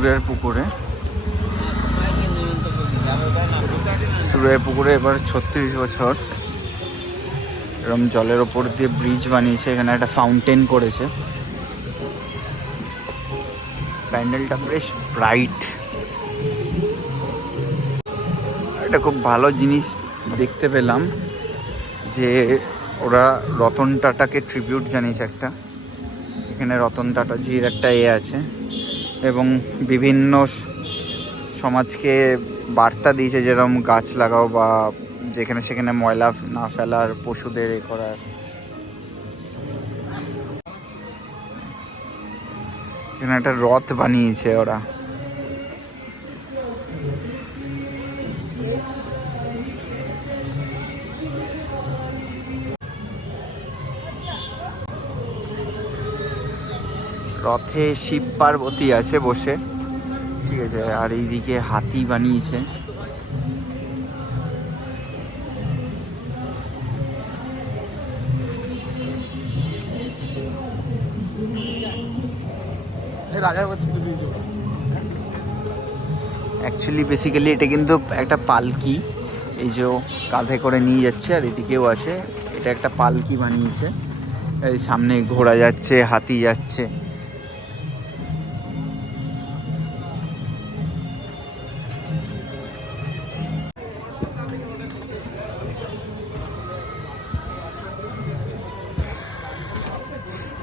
সুরের পুকুরে। সুরের পুকুরে এবার 36 বছর এরকম জলের ওপর দিয়ে ব্রিজ বানিয়েছে, এখানে একটা ফাউন্টেন করেছে। প্যান্ডেলটা বেশ ব্রাইট, এটা খুব ভালো জিনিস দেখতে পেলাম যে ওরা রতন টাটাকে ট্রিবিউট জানিয়েছে একটা। এখানে রতন টাটাজির একটা আছে এবং বিভিন্ন সমাজকে বার্তা দিয়েছে, যেরকম গাছ লাগাও বা যেখানে সেখানে ময়লা না ফেলার, পশুদের করার। এখানে একটা রথ বানিয়েছে ওরা। রথে শিব পার্বতী আছে বসে, ঠিক আছে, আর এইদিকে হাতি বানিয়েছে। অ্যাকচুয়ালি বেসিক্যালি এটা কিন্তু একটা পালকি, এই যে কাঁধে করে নিয়ে যাচ্ছে, আর এদিকেও আছে, এটা একটা পালকি বানিয়েছে। এই সামনে ঘোড়া যাচ্ছে, হাতি যাচ্ছে।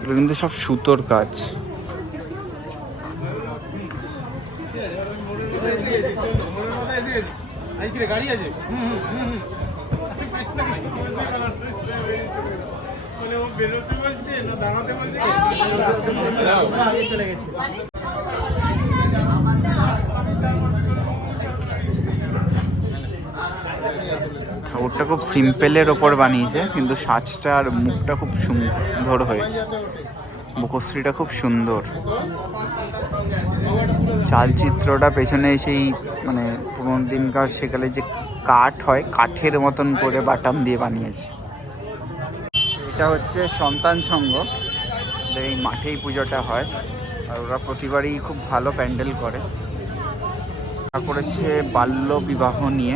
এগুলো কিন্তু সব সুতোর কাজ। গাড়ি আছে ঠাকুরটা খুব সিম্পলের ওপর বানিয়েছে, কিন্তু সাজটা আর মুখটা খুব সুন্দর হয়েছে, মুখশ্রীটা খুব সুন্দর। চালচিত্রটা পেছনে সেই মানে পুরোনো দিনকার সেকালে যে কাঠ হয়, কাঠের মতন করে বাটাম দিয়ে বানিয়েছে। এটা হচ্ছে সন্তান সংঘ, এই মাঠেই পুজোটা হয়, আর ওরা প্রতিবারই খুব ভালো প্যান্ডেল করে। করেছে বাল্য বিবাহ নিয়ে,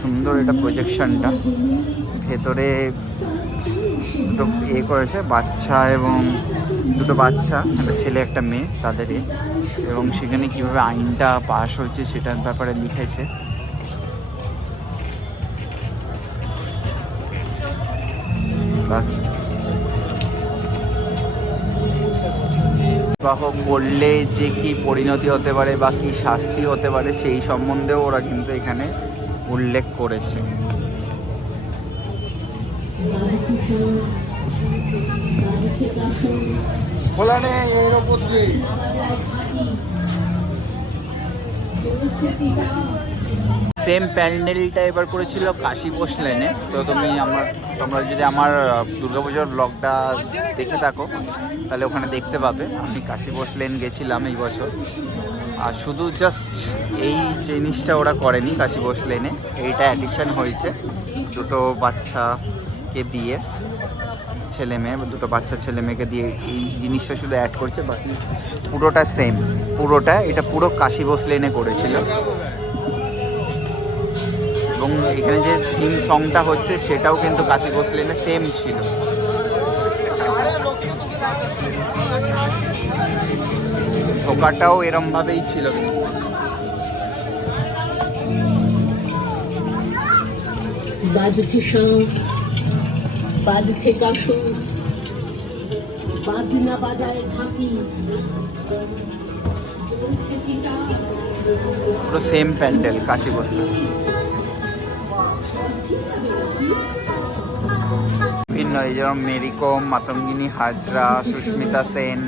সুন্দর এটা প্রজেকশনটা। ভেতরে দুটো করেছে বাচ্চা, এবং দুটো বাচ্চা, একটা ছেলে একটা মেয়ে, তাদেরই, এবং সেখানে কীভাবে আইনটা পাস হচ্ছে সেটার ব্যাপারে লিখেছে। বিবাহ করলে যে কি পরিণতি হতে পারে বা কি শাস্তি হতে পারে সেই সম্বন্ধেও ওরা কিন্তু এখানে উল্লেখ করেছে। খোলা নেই এর ওপর দিয়ে। সেম প্যান্ডেলটা এবার করেছিল কাশী বোস লেনে। তো তোমরা যদি আমার দুর্গাপুজোর ব্লগটা দেখে থাকো তাহলে ওখানে দেখতে পাবে। আমি কাশী বোস লেন গেছিলাম এই বছর, আর শুধু জাস্ট এই জিনিসটা ওরা করেনি কাশী বোস লেনে, এইটা অ্যাডিশন হয়েছে দুটো বাচ্চাকে দিয়ে, ছেলে মেয়ে, দুটো বাচ্চা ছেলে মেয়েকে দিয়ে এই জিনিসটা শুধু অ্যাড করছে, বাকি পুরোটা সেম। এটা পুরো কাশী বোস লেনে করেছিল। এবং এখানে যে থিম সংটা হচ্ছে সেটাও কিন্তু কাশী বোস লেনে সেম ছিল। ঢোকাটাও এরমভাবেই ছিল। বাজছে সব, বাজছে কাশু, বাজনা বাজায় ঢাকি, চলছে চিতা। পুরো সেম প্যান্ডেল কাশী বোস। বিভিন্ন এই যেমন মেরি কম, মাতঙ্গিনী হাজরা, সুস্মিতা সেন,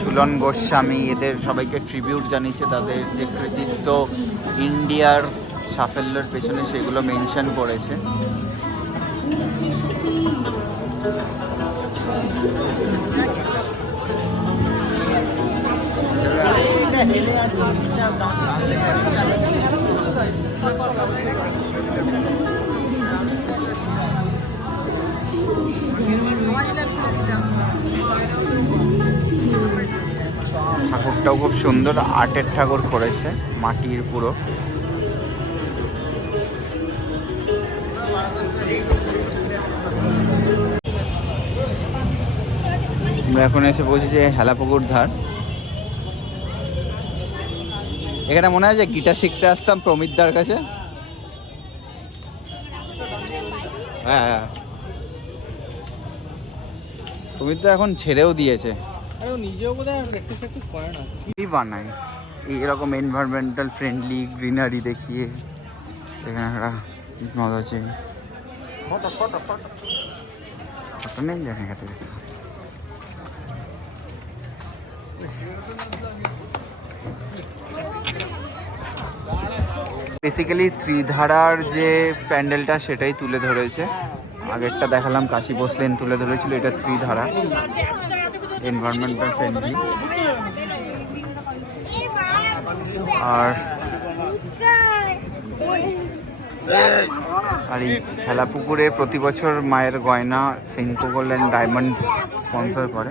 ঝুলন গোস্বামী, এদের সবাইকে ট্রিবিউট জানিয়েছে। তাদের যে কৃতিত্ব ইন্ডিয়ার সাফল্যের পেছনে সেগুলো মেনশন করেছে। ঠাকুরটা ঠাকুরটাও খুব সুন্দর, আর্টের ঠাকুর করেছে, মাটির পুরো। আমরা এখন এসে পৌঁছেছি হেলাপুকুর ধার। এখানে মনে হয় যে গিটার শিখতে আসতাম প্রমিতদার কাছে। হ্যাঁ, প্রমিতদা এখন ছেড়েও দিয়েছে। নিজেও বোধহয় প্র্যাকটিস করে না। কি বানায় এরকম এনভায়রনমেন্টাল ফ্রেন্ডলি গ্রিনারি দেখিয়ে। এখানে একটা নদ আছে, ফটো নেই জানি খেতে গেছে। বেসিক্যালি ত্রিধারার যে প্যান্ডেলটা সেটাই তুলে ধরেছে। আগেরটা দেখালাম কাশী ভোসলেন তুলে ধরেছিল, এটা ত্রিধারা এনভায়রনমেন্টাল ফ্রেন্ডলি। আর এই হেলাপুকুরে প্রতি বছর মায়ের গয়না Senco gold and diamonds sponsor করে।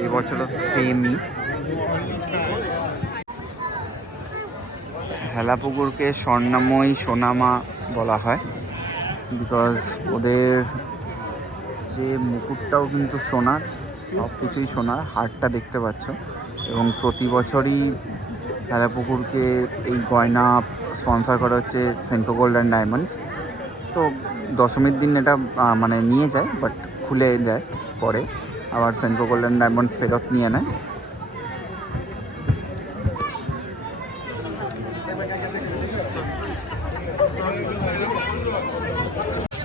এই বছরও সেমই। হেলাপুকুরকে স্বর্ণময়ী সোনামা বলা হয়, বিকজ ওদের যে মুকুটটাও কিন্তু সোনার, সব কিছুই সোনার। হারটা দেখতে পাচ্ছ, এবং প্রতি বছরই হেলাপুকুরকে এই গয়না স্পন্সর করা হচ্ছে সেনকো গোল্ড অ্যান্ড ডায়মন্ডস। তো দশমীর দিন এটা মানে নিয়ে যায়, বাট খুলে দেয় পরে, আবার সেনকো গোল্ড অ্যান্ড ডায়মন্ডস ফেরত নিয়ে নেয়।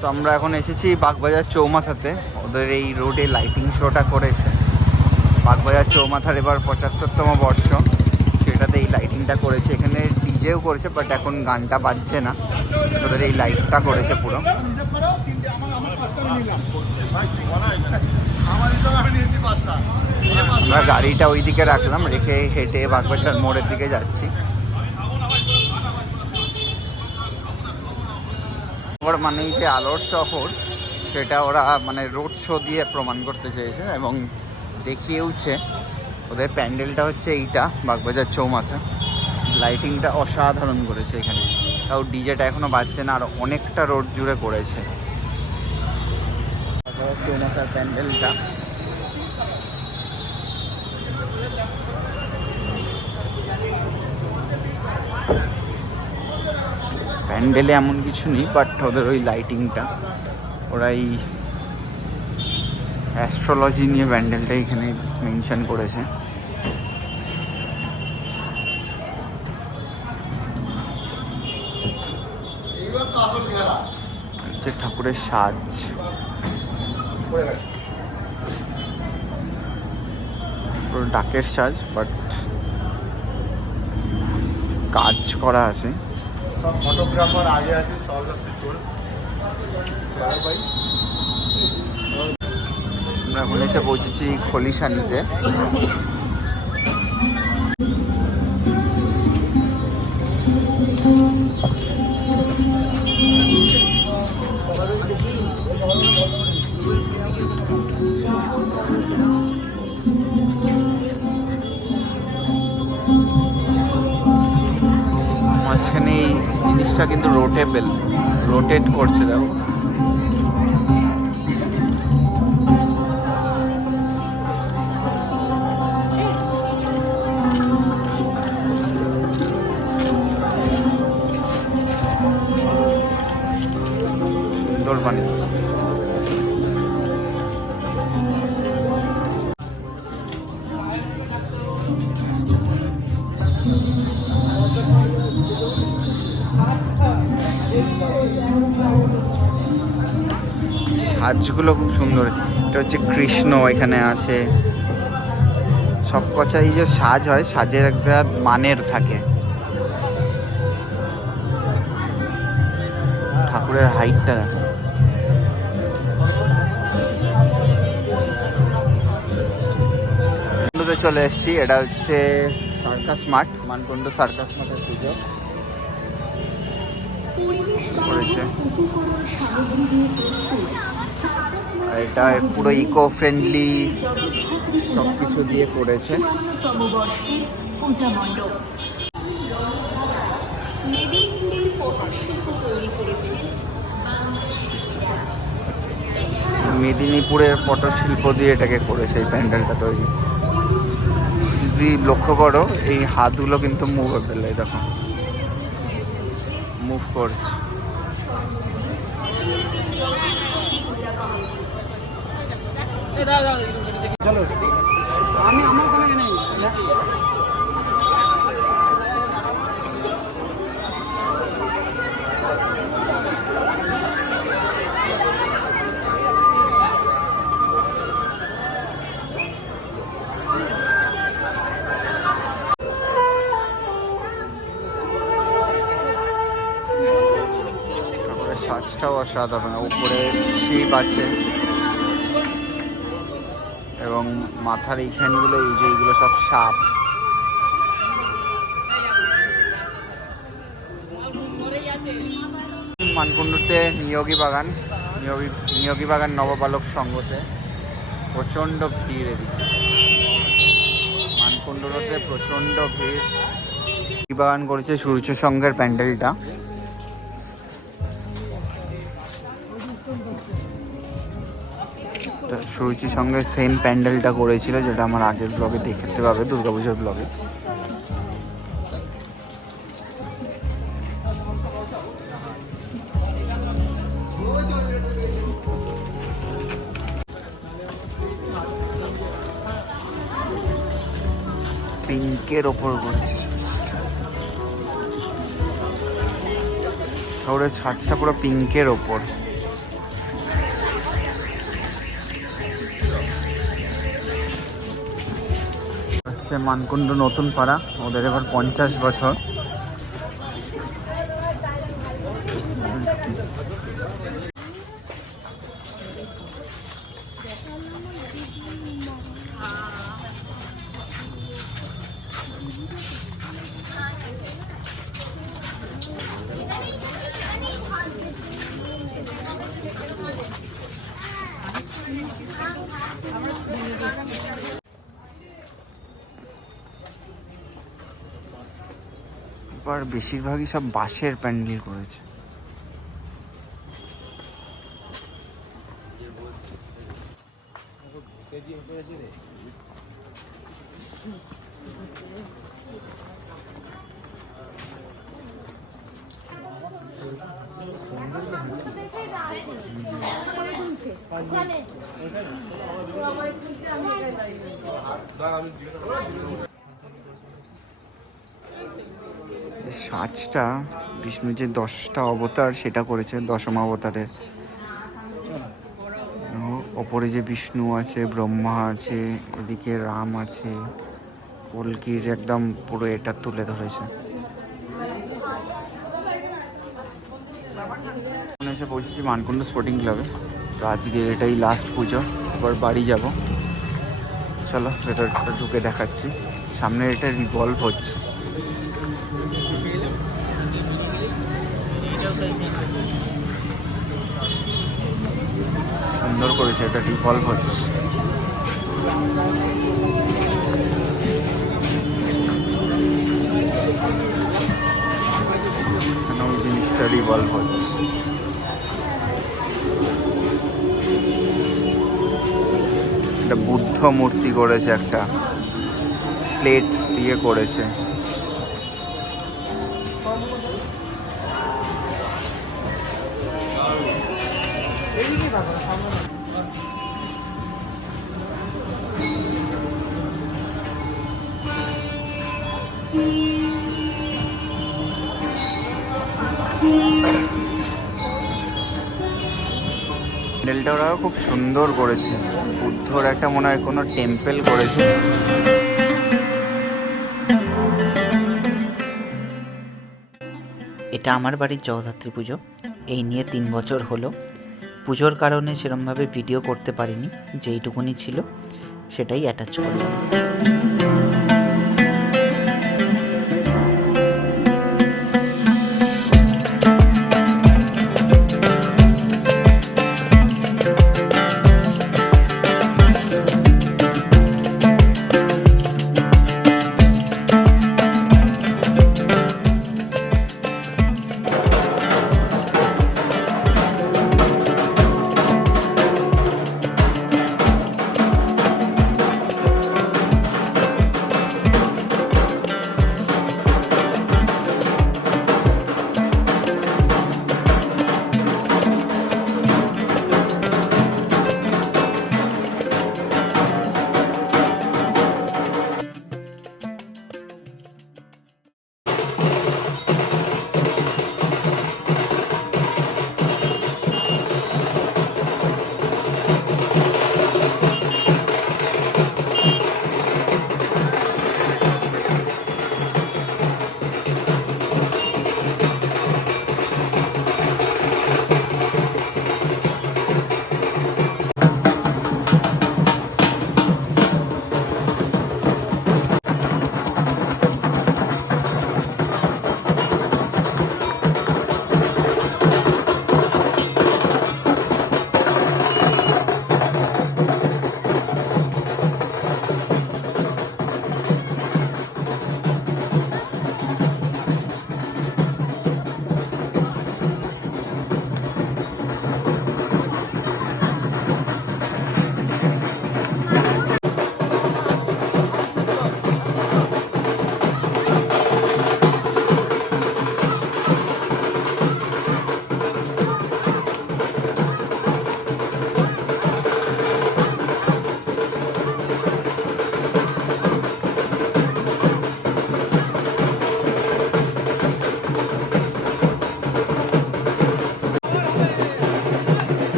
তো আমরা এখন এসেছি বাগবাজার চৌমাথাতে। ওদের এই রোডে লাইটিং শোটা করেছে। বাগবাজার চৌমাথার এবার 75তম বর্ষ, সেটাতে এই লাইটিংটা করেছে। এখানে ডিজেও করেছে, বাট এখন গানটা বাজছে না, ওদের এই লাইটটা করেছে পুরো। আমরা গাড়িটা ওই দিকে রাখলাম, রেখে হেঁটে বাগবাজার মোড়ের দিকে যাচ্ছি। ওর মানেই যে আলোর শহর, সেটা ওরা মানে রোড শো দিয়ে প্রমাণ করতে চেয়েছে, এবং দেখিয়েওছে। ওদের প্যান্ডেলটা হচ্ছে এইটা, বাগবাজার চৌমাথা। লাইটিংটা অসাধারণ করেছে এখানে, তাও ডিজেটা এখনো বাজছে না, আর অনেকটা রোড জুড়ে করেছে চৌমাথার প্যান্ডেলটা। প্যান্ডেলে এমন কিছু নেই, বাট ওদের ওই লাইটিংটা, ওরা এই অ্যাস্ট্রোলজি নিয়ে প্যান্ডেলটা এখানে মেনশন করেছে। হচ্ছে ঠাকুরের সাজ, পুরো ডাকের সাজ, বাট কাজ করা আছে। সব ফটোগ্রাফার আগে আছে, সব আমরা এখন এসে পৌঁছেছি খলিশানিতে। মাঝখানে এই জিনিসটা কিন্তু রোটেট করছে, দেখো। সুন্দর বানিয়েছে। সাজগুলো খুব সুন্দর। এটা হচ্ছে কৃষ্ণ এখানে আছে। সব কথাই যে সাজ হয়, সাজের একটা মানের থাকে। ঠাকুরের হাইটটা দেখো। চলে এসছি, এটা হচ্ছে সার্কাস মাঠ, মানকুণ্ড সার্কাস মাঠের পুজো করেছে। আর এটা পুরো ইকো ফ্রেন্ডলি সব কিছু দিয়ে করেছে। মেদিনীপুরের পটশিল্প দিয়ে এটাকে করেছে এই প্যান্ডেলটা তৈরি। যদি লক্ষ্য করো এই হাতগুলো কিন্তু মুভ ফেলে, দেখো মুভ করছে। চলো আমি আমার ওখানে নেই। সাজটাও অসাধারণ, উপরে শিব আছে এবং মাথার এইখানগুলো এই যে এইগুলো সব সাপ। মানকুণ্ডুতে নিয়োগী বাগান নববালক সংঘতে প্রচণ্ড ভিড়। এদিকে মানকুণ্ডুতে প্রচণ্ড ভিড়। নিয়োগী বাগান করেছে সূর্য সংঘের প্যান্ডেলটা। সুরুচি সঙ্গে সেম প্যান্ডেলটা করেছিল, যেটা আমার আগের ব্লগে দেখতে পাবে, দুর্গাপূজার ব্লগে। পিঙ্কের ওপর করেছে ঠাকুরের ছাদটা, পুরো পিঙ্কের ওপর। মানকুণ্ডু নতুন পাড়া, ওদের এবার 50 বছর। এবার বেশিরভাগই সব বাঁশের প্যান্ডেল করেছে। সাজটা বিষ্ণু যে 10টা অবতার সেটা করেছে, দশম অবতারের। ওপরে যে বিষ্ণু আছে, ব্রহ্মা আছে, এদিকে রাম আছে, কলকির একদম পুরো এটা তুলে ধরেছে। এসে পৌঁছেছি মানকুণ্ডু স্পোর্টিং ক্লাবে। তো আজকে এটাই লাস্ট পুজো, এবার বাড়ি যাব। চলো ভেতরটা ঢুকে দেখাচ্ছি। সামনে এটা রিভলভ হচ্ছে, সুন্দর করেছে, এটা রিভলভ হচ্ছে। ওই জিনিসটা রিভলভ হচ্ছে। একটা বুদ্ধ মূর্তি করেছে, একটা প্লেটস দিয়ে করেছে। প্যান্ডেলটা ওরা খুব সুন্দর করেছে, বুদ্ধর একটা মনে হয় কোনো টেম্পল করেছে। এটা আমার বাড়ির জগদ্ধাত্রী পুজো, এই নিয়ে 3 বছর হলো। পুজোর কারণে সেরকমভাবে ভিডিও করতে পারিনি, যেইটুকুনি ছিল সেটাই অ্যাটাচ করলাম।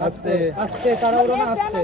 আস্তে আস্তে তাড়াহুড়ো না আস্তে